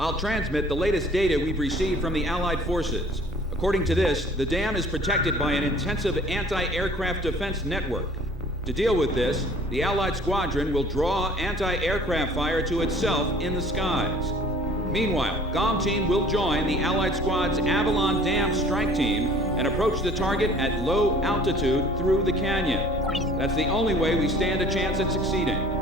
I'll transmit the latest data we've received from the Allied forces. According to this, the dam is protected by an intensive anti-aircraft defense network. To deal with this, the Allied squadron will draw anti-aircraft fire to itself in the skies. Meanwhile, GOM team will join the Allied squad's Avalon Dam strike team and approach the target at low altitude through the canyon. That's the only way we stand a chance at succeeding.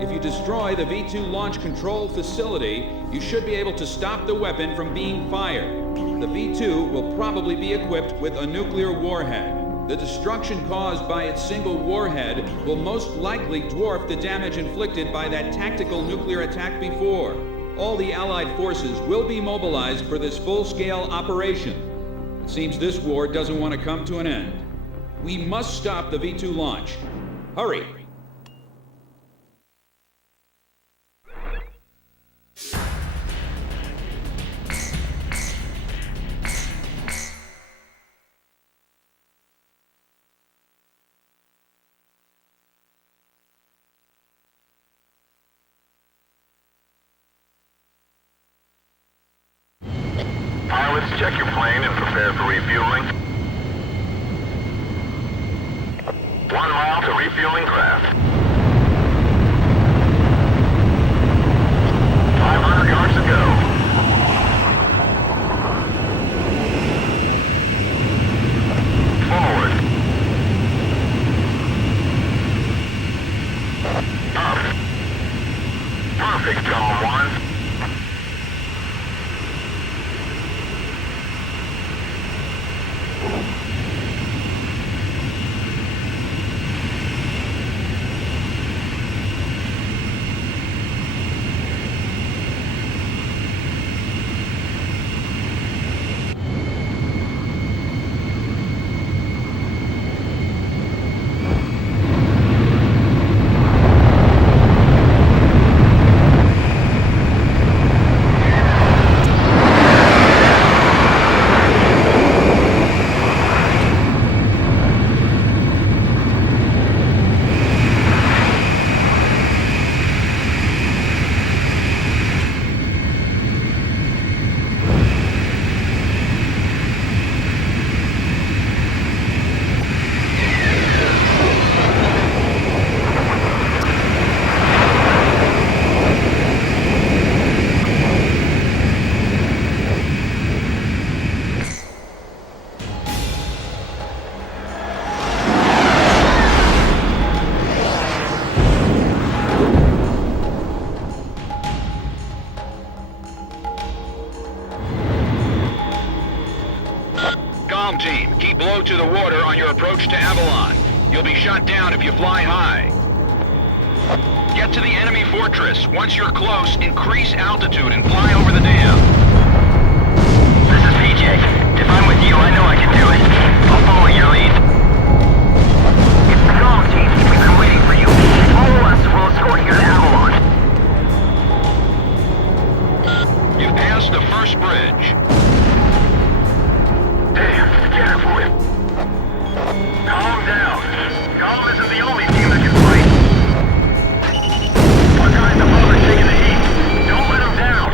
If you destroy the V-2 launch control facility, you should be able to stop the weapon from being fired. The V-2 will probably be equipped with a nuclear warhead. The destruction caused by its single warhead will most likely dwarf the damage inflicted by that tactical nuclear attack before. All the Allied forces will be mobilized for this full-scale operation. It seems this war doesn't want to come to an end. We must stop the V-2 launch. Hurry! Pilots, check your plane and prepare for refueling. 1 mile to refueling craft. 500 yards to go. Forward. Up. Perfect, GOM 1. Team, keep low to the water on your approach to Avalon. You'll be shot down if you fly high. Get to the enemy fortress. Once you're close, increase altitude and fly over the dam. This is PJ. If I'm with you, I know I can do it. I'll follow your lead. It's the GOM team. We've been waiting for you. Follow us. We'll escort you to Avalon. You've passed the first bridge. Damn, careful. Calm down. GOM isn't the only team that can fight. Our guys above are taking the heat. Don't let them down.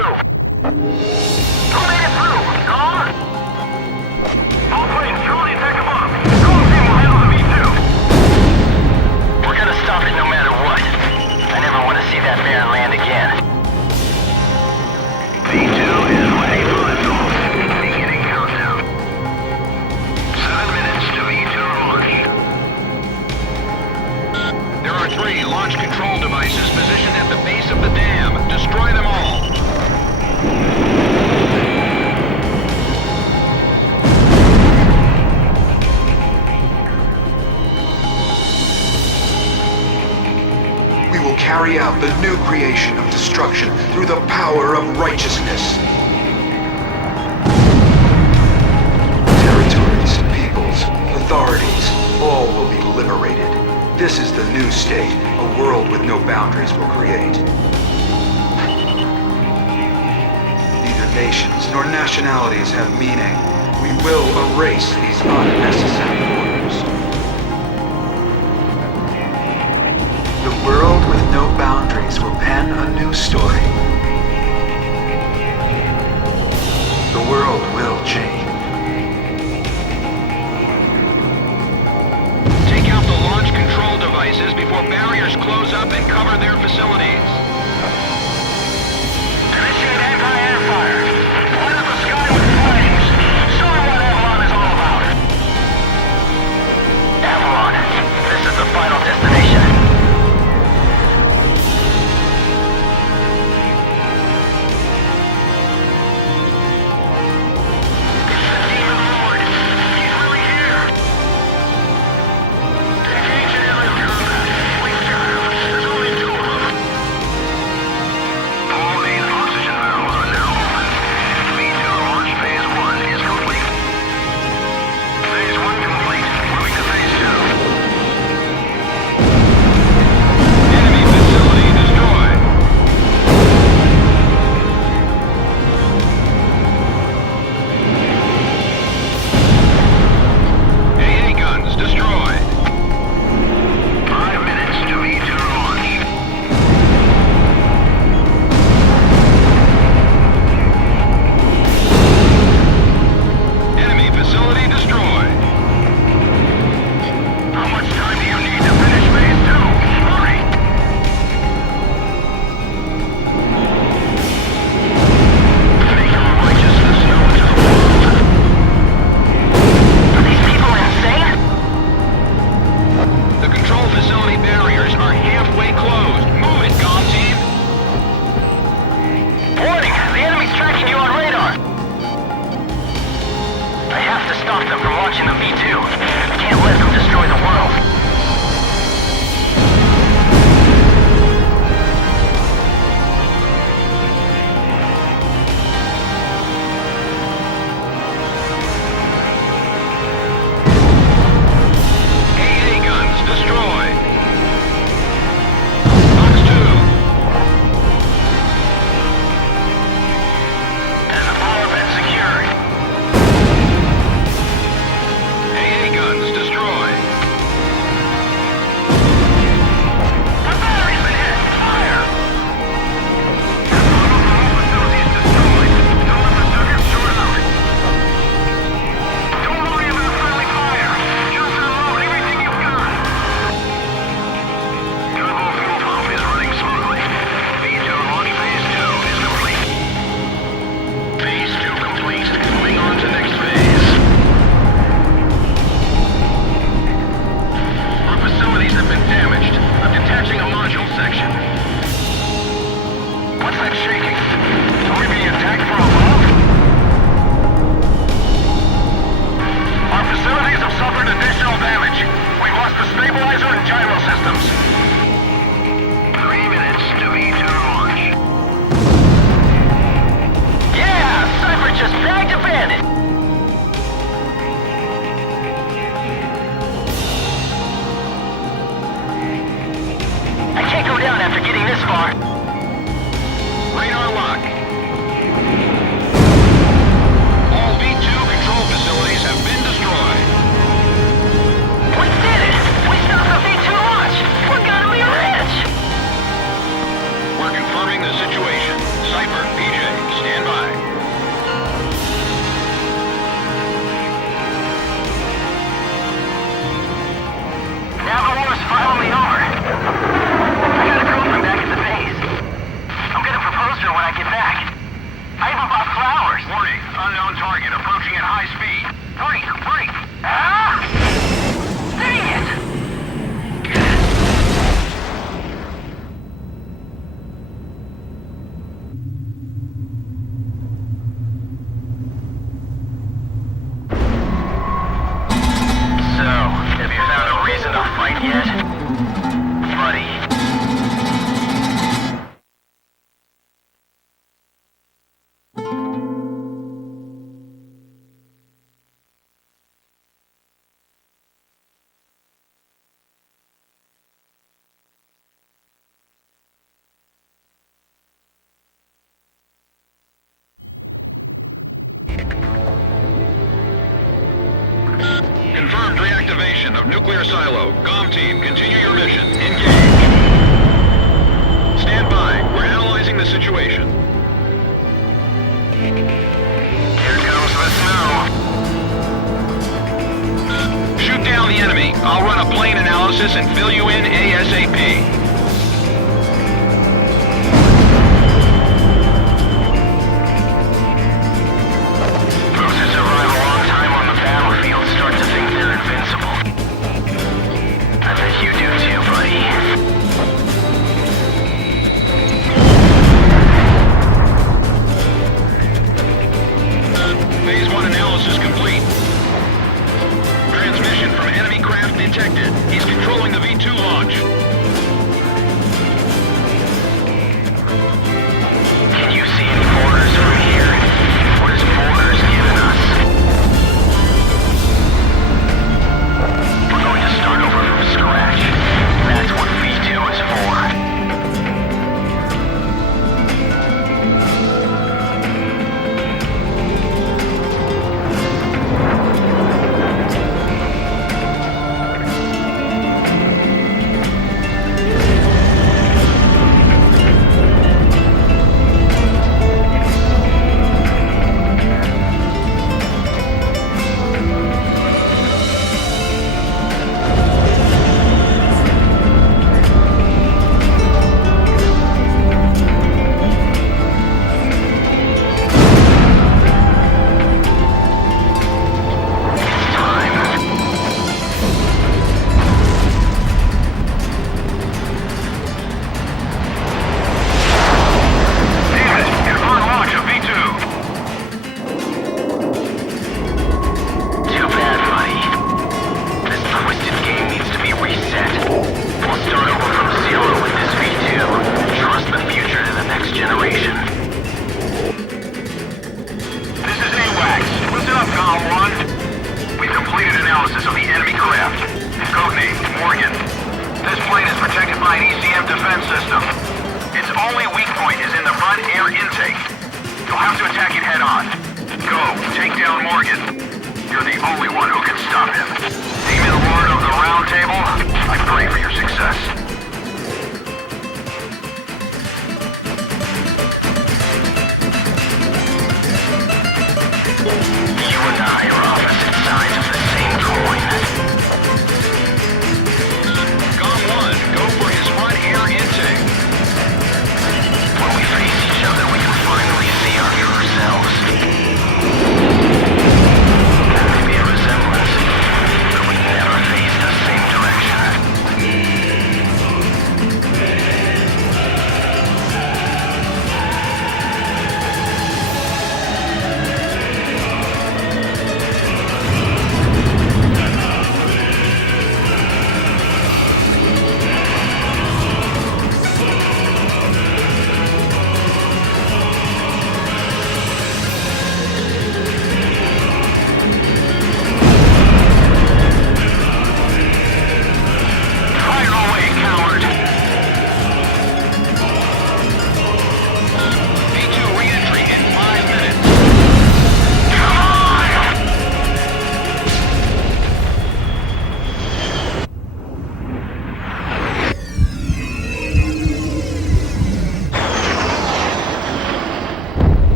through? Who made it through? Gone? All planes, Charlie attack above. Strong team will handle the V2. We're gonna stop it no matter what. I never want to see that mare land again. V2 is ready for assault. Beginning countdown. 7 minutes to V2 launch. There are 3 launch control devices positioned at the base of the dam. Destroy them all. We will carry out the new creation of destruction through the power of righteousness. Territories, peoples, authorities, all will be liberated. This is the new state a world with no boundaries will create. Neither nations nor nationalities have meaning. We will erase these unnecessary borders. The world with no boundaries will pen a new story. The world will change. Take out the launch control devices before barriers close up and cover their facilities. Initiate anti-air fire. Light up the sky with flames. Show them what Avalon is all about. Avalon, this is the final destination. activation of nuclear silo. GOM team, continue your mission. Engage. Stand by. We're analyzing the situation. Here comes the snow. Shoot down the enemy. I'll run a plane analysis and fill you in ASAP. Detected. He's controlling the V2 launch. Can you see any borders from here? What is borders giving us? We're going to start over from scratch. That's what V2 is for.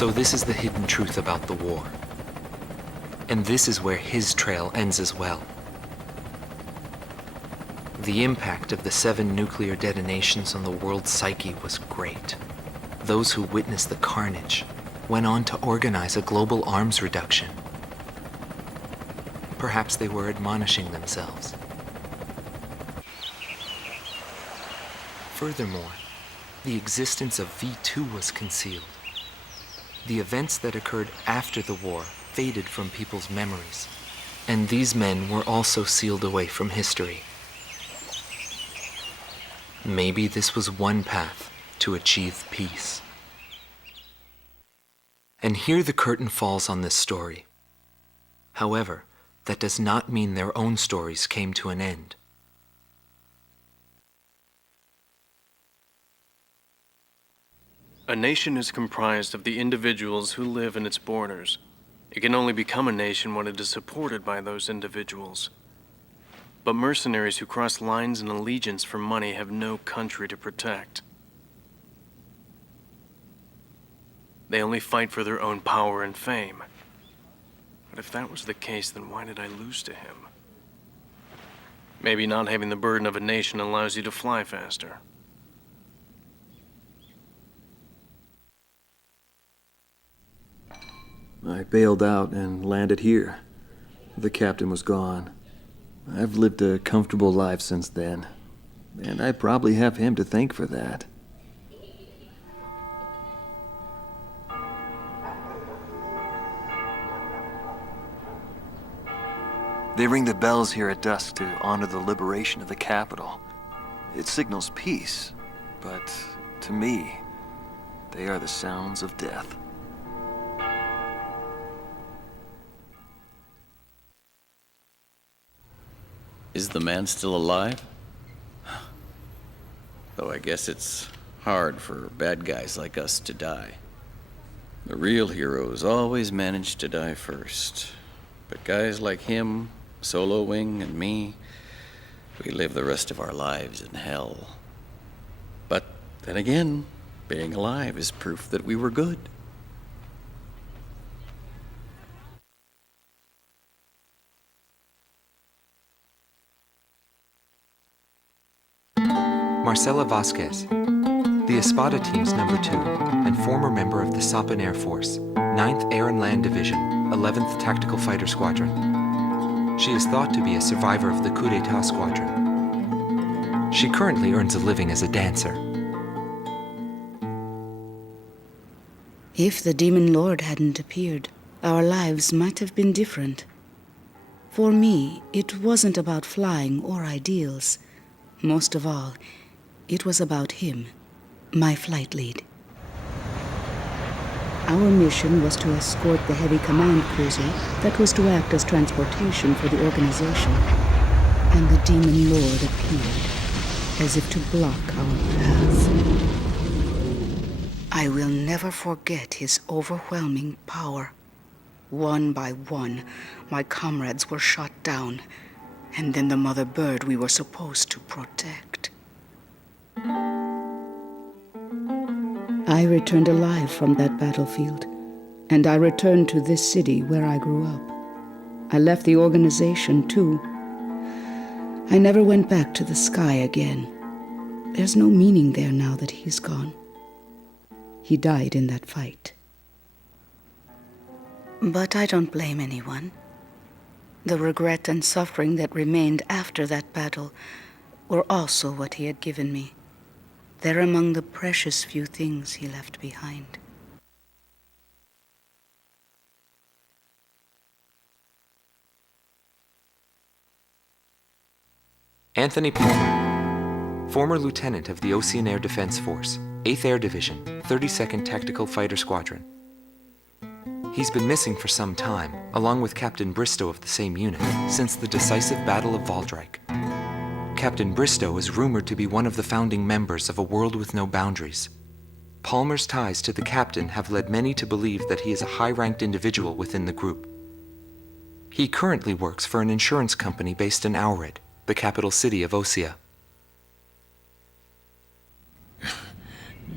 So this is the hidden truth about the war. And this is where his trail ends as well. The impact of the 7 nuclear detonations on the world's psyche was great. those who witnessed the carnage went on to organize a global arms reduction. Perhaps they were admonishing themselves. Furthermore, the existence of V2 was concealed. The events that occurred after the war faded from people's memories, and these men were also sealed away from history. Maybe this was one path to achieve peace. And here the curtain falls on this story. However, that does not mean their own stories came to an end. A nation is comprised of the individuals who live in its borders. It can only become a nation when it is supported by those individuals. But mercenaries who cross lines in allegiance for money have no country to protect. They only fight for their own power and fame. But if that was the case, then why did I lose to him? Maybe not having the burden of a nation allows you to fly faster. I bailed out and landed here. The captain was gone. I've lived a comfortable life since then, and I probably have him to thank for that. They ring the bells here at dusk to honor the liberation of the capital. It signals peace, but to me, they are the sounds of death. Is the man still alive? Though I guess it's hard for bad guys like us to die. The real heroes always manage to die first. But guys like him, Solo Wing, and me, we live the rest of our lives in hell. But then again, being alive is proof that we were good. Marcela Vasquez, the Espada Team's number 2 and former member of the Sapan Air Force, 9th Air and Land Division, 11th Tactical Fighter Squadron. She is thought to be a survivor of the coup d'etat squadron. She currently earns a living as a dancer. If the Demon Lord hadn't appeared, our lives might have been different. For me, it wasn't about flying or ideals. Most of all, it was about him, my flight lead. Our mission was to escort the heavy command cruiser that was to act as transportation for the organization. And the Demon Lord appeared, as if to block our path. I will never forget his overwhelming power. One by one, my comrades were shot down, and then the mother bird we were supposed to protect. I returned alive from that battlefield, and I returned to this city where I grew up. I left the organization, too. I never went back to the sky again. There's no meaning there now that he's gone. He died in that fight. But I don't blame anyone. The regret and suffering that remained after that battle were also what he had given me. They're among the precious few things he left behind. Anthony Palmer, former lieutenant of the Ocean Air Defense Force, 8th Air Division, 32nd Tactical Fighter Squadron. He's been missing for some time, along with Captain Bristow of the same unit, since the decisive Battle of Valdrike. Captain Bristow is rumored to be one of the founding members of A World with No Boundaries. Palmer's ties to the captain have led many to believe that he is a high-ranked individual within the group. He currently works for an insurance company based in Aurid, the capital city of Osea.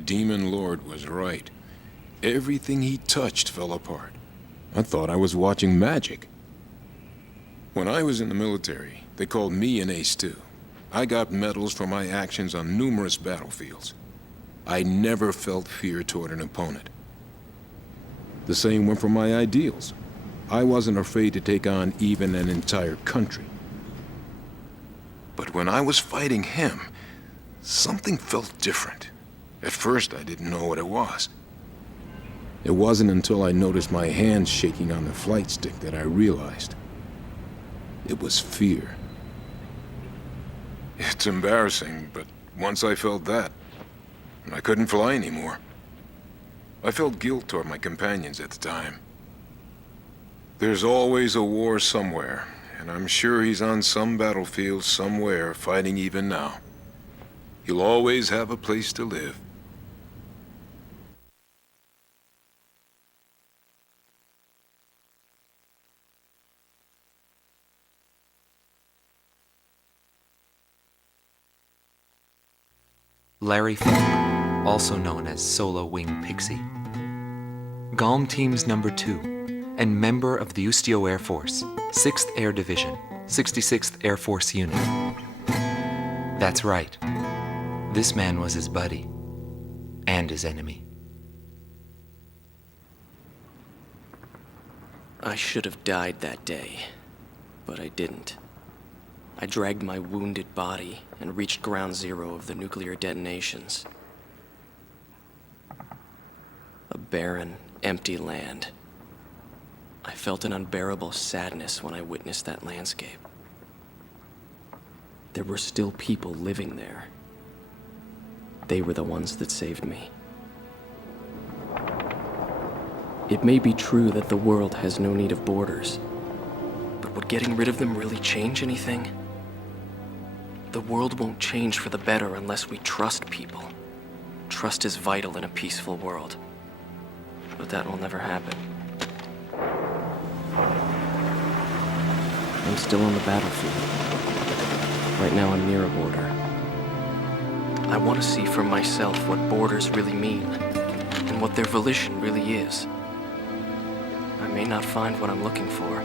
Demon Lord was right. Everything he touched fell apart. I thought I was watching magic. When I was in the military, they called me an ace too. I got medals for my actions on numerous battlefields. I never felt fear toward an opponent. The same went for my ideals. I wasn't afraid to take on even an entire country. But when I was fighting him, something felt different. At first, I didn't know what it was. It wasn't until I noticed my hands shaking on the flight stick that I realized. It was fear. It's embarrassing, but once I felt that, I couldn't fly anymore. I felt guilt toward my companions at the time. There's always a war somewhere, and I'm sure he's on some battlefield somewhere fighting even now. He'll always have a place to live. Larry Falk, also known as Solo Wing Pixie. GALM Team's number 2, and member of the Ustio Air Force, 6th Air Division, 66th Air Force Unit. That's right. This man was his buddy, and his enemy. I should have died that day, but I didn't. I dragged my wounded body and reached ground zero of the nuclear detonations. A barren, empty land. I felt an unbearable sadness when I witnessed that landscape. There were still people living there. They were the ones that saved me. It may be true that the world has no need of borders, but would getting rid of them really change anything? The world won't change for the better unless we trust people. Trust is vital in a peaceful world. But that will never happen. I'm still on the battlefield. Right now I'm near a border. I want to see for myself what borders really mean, and what their volition really is. I may not find what I'm looking for,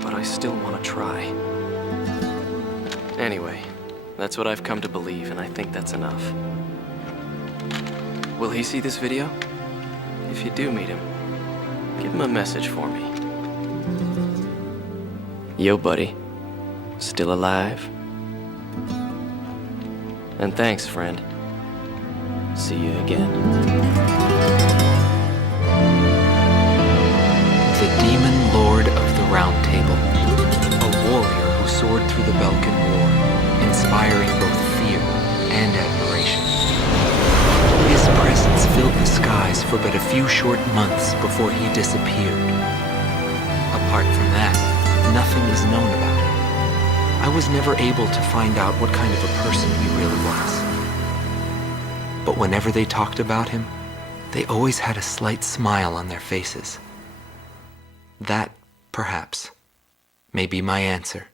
but I still want to try. Anyway, that's what I've come to believe, and I think that's enough. Will he see this video? If you do meet him, give him a message for me. Yo, buddy. Still alive? And thanks, friend. See you again. The Demon Lord of the Round Table. A warrior who soared through the Belkan War, inspiring both fear and admiration. His presence filled the skies for but a few short months before he disappeared. Apart from that, nothing is known about him. I was never able to find out what kind of a person he really was. But whenever they talked about him, they always had a slight smile on their faces. That, perhaps, may be my answer.